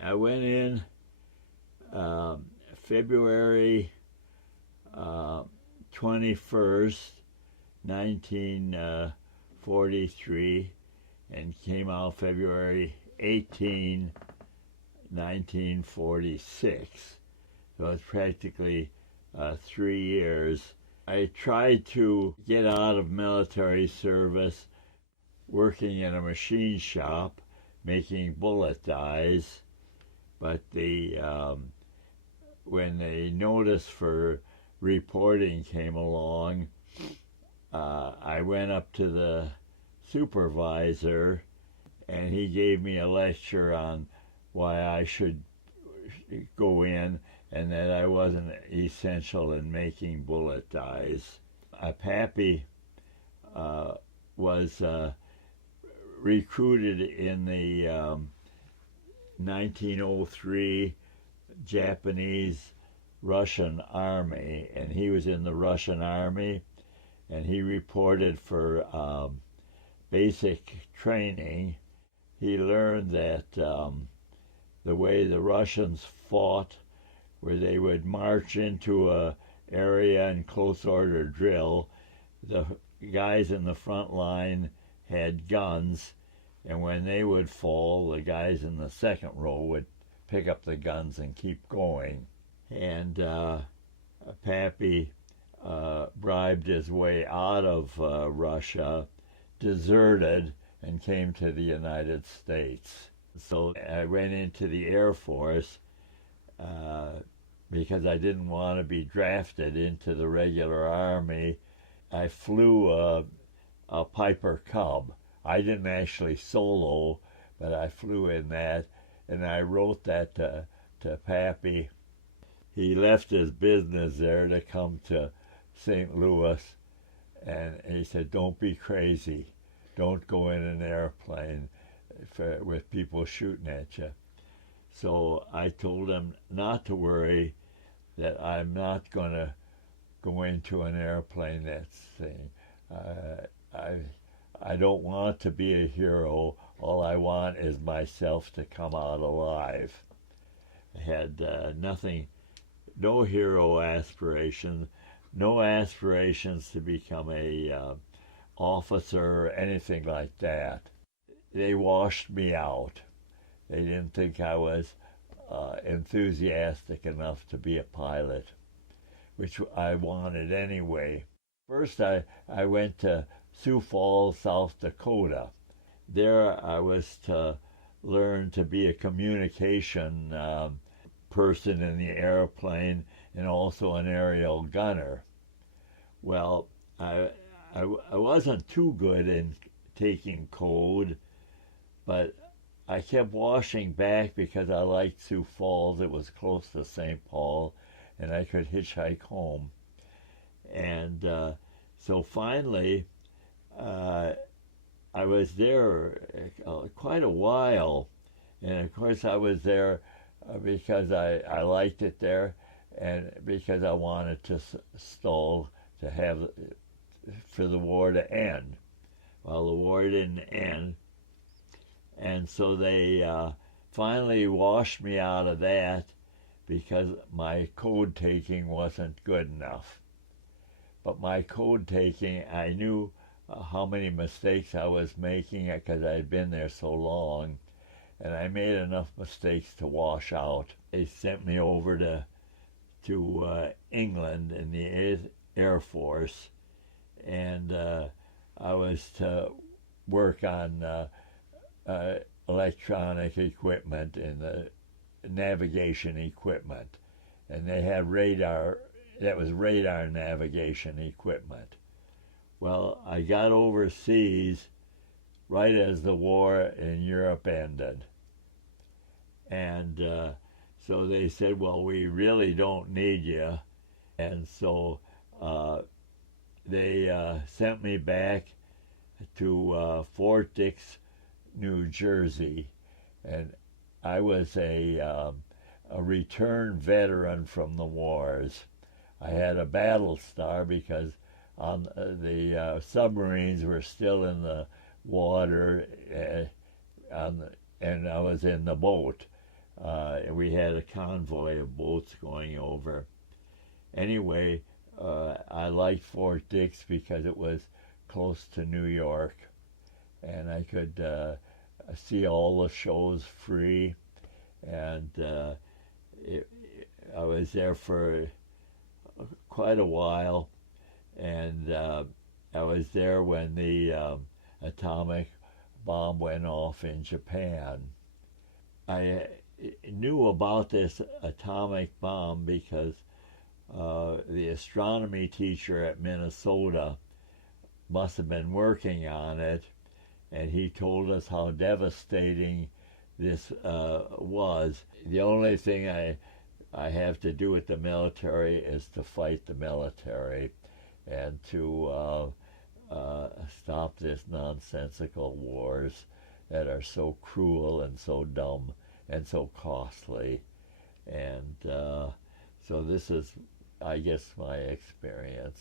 I went in February 21st, 1943, and came out February 18, 1946. So it's practically 3 years. I tried to get out of military service working in a machine shop making bullet dyes, but when the notice for reporting came along, I went up to the supervisor and he gave me a lecture on why I should go in and that I wasn't essential in making bullet dyes. Pappy was recruited in the 1903 Japanese-Russian Army, and he was in the Russian Army, and he reported for basic training. He learned that the way the Russians fought, where they would march into a area in close order drill, the guys in the front line had guns, and when they would fall, the guys in the second row would pick up the guns and keep going. And Pappy bribed his way out of Russia, deserted, and came to the United States. So I went into the Air Force because I didn't want to be drafted into the regular Army. I flew a Piper Cub. I didn't actually solo, but I flew in that, and I wrote that to Pappy. He left his business there to come to St. Louis, and he said, "Don't be crazy. Don't go in an airplane with people shooting at you." So I told him not to worry, that I'm not going to go into an airplane that's saying, I don't want to be a hero. All I want is myself to come out alive. I had nothing, no hero aspirations, no aspirations to become a officer or anything like that. They washed me out. They didn't think I was enthusiastic enough to be a pilot, which I wanted anyway. First, I went to Sioux Falls, South Dakota. There I was to learn to be a communication person in the airplane and also an aerial gunner. Well, I wasn't too good in taking code, but I kept washing back because I liked Sioux Falls. It was close to St. Paul, and I could hitchhike home. And so finally, I was there quite a while. And of course, I was there because I liked it there and because I wanted to stall to have for the war to end. Well, the war didn't end. And so they finally washed me out of that because my code taking wasn't good enough. But my code taking, I knew how many mistakes I was making because I had been there so long, and I made enough mistakes to wash out. They sent me over to England in the Air Force, and I was to work on electronic equipment and the navigation equipment, and they had radar. That was radar navigation equipment. Well, I got overseas right as the war in Europe ended, and so they said, "Well, we really don't need you," and so they sent me back to Fort Dix, New Jersey, and I was a returned veteran from the wars. I had a battle star because the submarines were still in the water, and I was in the boat. We had a convoy of boats going over. Anyway, I liked Fort Dix because it was close to New York, and I could see all the shows free. And it, I was there for quite a while, and I was there when the atomic bomb went off in Japan. I knew about this atomic bomb because the astronomy teacher at Minnesota must have been working on it, and he told us how devastating this was. The only thing I have to do with the military is to fight the military and to stop this nonsensical wars that are so cruel and so dumb and so costly. And so this is, I guess, my experience.